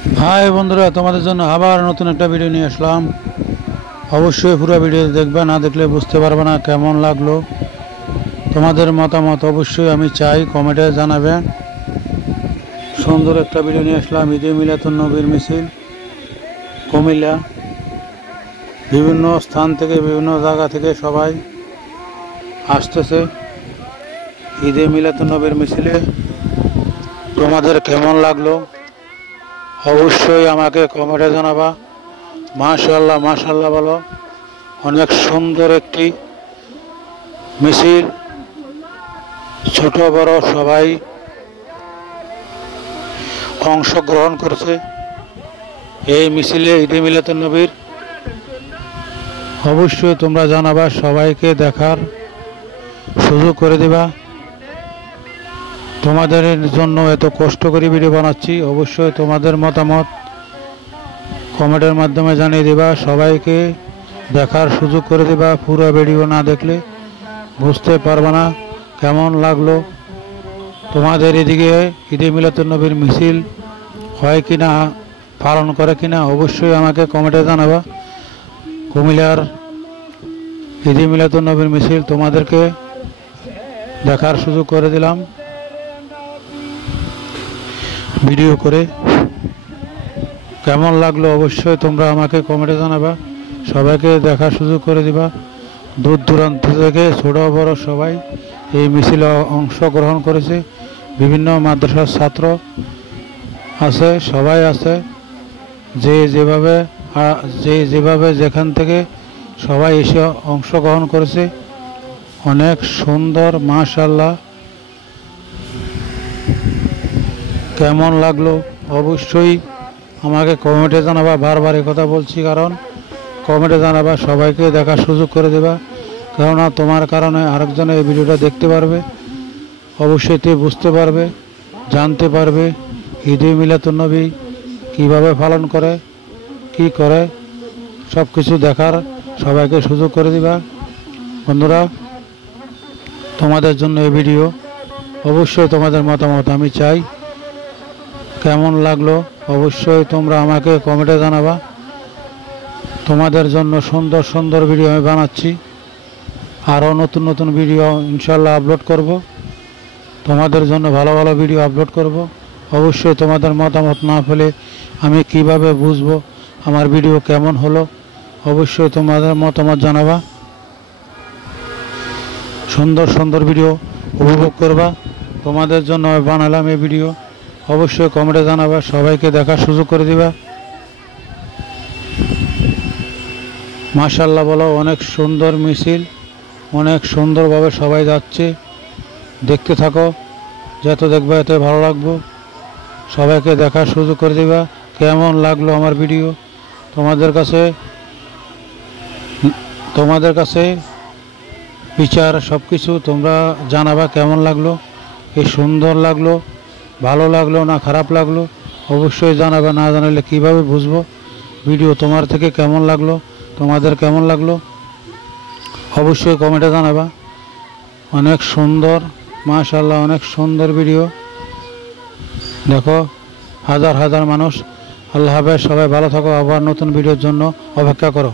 হাই বন্ধুরা, তোমাদের জন্য আবার নতুন একটা ভিডিও নিয়ে আসলাম। অবশ্যই পুরো ভিডিও দেখবে, না দেখলে বুঝতে পারবে না কেমন লাগলো। তোমাদের মতামত অবশ্যই আমি চাই, কমেন্টে জানাবে। সুন্দর একটা ভিডিও নিয়ে আসলাম। ঈদে মিলাদুন্নবীর মিছিল কুমিল্লা, বিভিন্ন স্থান থেকে বিভিন্ন জায়গা থেকে সবাই আসতেছে ঈদে মিলাদুন্নবীর মিছিলে। তোমাদের কেমন লাগলো অবশ্যই আমাকে কমেন্টে জানাবা। মাশাআল্লাহ মাশাআল্লাহ বলো। অনেক সুন্দর একটি মিছিল, ছোট বড় সবাই অংশগ্রহণ করেছে এই মিছিলে ঈদে মিলাদুন্নবীর। অবশ্যই তোমরা জানাবা, সবাইকে দেখার সুযোগ করে দিবা। তোমাদের জন্য এত কষ্ট করে ভিডিও বানাচ্ছি, অবশ্যই তোমাদের মতামত কমেন্টের মাধ্যমে জানিয়ে দিবা, সবাইকে দেখার সুযোগ করে দিবা। পুরো ভিডিও না দেখলে বুঝতে পারবে না কেমন লাগলো। তোমাদের এদিকে ঈদে মিলাদুন্নবীর মিছিল হয় কিনা, পালন করে কিনা অবশ্যই আমাকে কমেন্টে জানাবা। কুমিল্লার ঈদে মিলাদুন্নবীর মিছিল তোমাদেরকে দেখার সুযোগ করে দিলাম ভিডিও করে। কেমন লাগলো অবশ্যই তোমরা আমাকে কমেন্টে জানাবা, সবাইকে দেখার সুযোগ করে দিবা। দূর দূরান্ত থেকে ছোট বড় সবাই এই মিছিলে অংশগ্রহণ করেছে। বিভিন্ন মাদ্রাসার ছাত্র আছে, সবাই আছে, যে যেভাবে যেখান থেকে সবাই এসে অংশগ্রহণ করেছে। অনেক সুন্দর, মাশাআল্লাহ। কেমন লাগলো অবশ্যই আমাকে কমেন্টে জানাবা। বারবার এই কথা বলছি, কারণ কমেন্টে জানাবা, সবাইকে দেখার সুযোগ করে দেবা। কেননা তোমার কারণে আরেকজনে এই ভিডিওটা দেখতে পারবে, অবশ্যই তুই বুঝতে পারবে, জানতে পারবে ঈদে মিলাদুন্নবী কীভাবে পালন করে, কি করে, সব কিছু দেখার সবাইকে সুযোগ করে দিবা। বন্ধুরা, তোমাদের জন্য এই ভিডিও, অবশ্যই তোমাদের মতামত আমি চাই। কেমন লাগলো অবশ্যই তোমরা আমাকে কমেন্টে জানাবা। তোমাদের জন্য সুন্দর সুন্দর ভিডিও আমি বানাচ্ছি, আরও নতুন নতুন ভিডিও ইনশাল্লাহ আপলোড করব। তোমাদের জন্য ভালো ভালো ভিডিও আপলোড করব। অবশ্যই তোমাদের মতামত না পেলে আমি কিভাবে বুঝবো আমার ভিডিও কেমন হলো। অবশ্যই তোমাদের মতামত জানাবা, সুন্দর সুন্দর ভিডিও উপভোগ করবা। তোমাদের জন্য বানালাম এই ভিডিও, অবশ্যই কমেন্টে জানাবা, সবাইকে দেখার সুযোগ করে দিবা। মাশাআল্লাহ বলো। অনেক সুন্দর মিছিল, অনেক সুন্দরভাবে সবাই যাচ্ছে। দেখতে থাকো, যত দেখবা এত ভালো লাগবে। সবাইকে দেখার সুযোগ করে দিবা। কেমন লাগলো আমার ভিডিও তোমাদের কাছে বিচার সব কিছু তোমরা জানাবা। কেমন লাগলো, কি সুন্দর লাগলো, ভালো লাগলো না খারাপ লাগলো অবশ্যই জানাবে। না জানালে কিভাবে বুঝবো ভিডিও তোমার থেকে কেমন লাগলো, তোমাদের কেমন লাগলো অবশ্যই কমেন্টে জানাবা। অনেক সুন্দর, মাশাআল্লাহ, অনেক সুন্দর ভিডিও। দেখো হাজার হাজার মানুষ। আল্লাহ হাফেজ, সবাই ভালো থাকো। আবার নতুন ভিডিওর জন্য অপেক্ষা করো।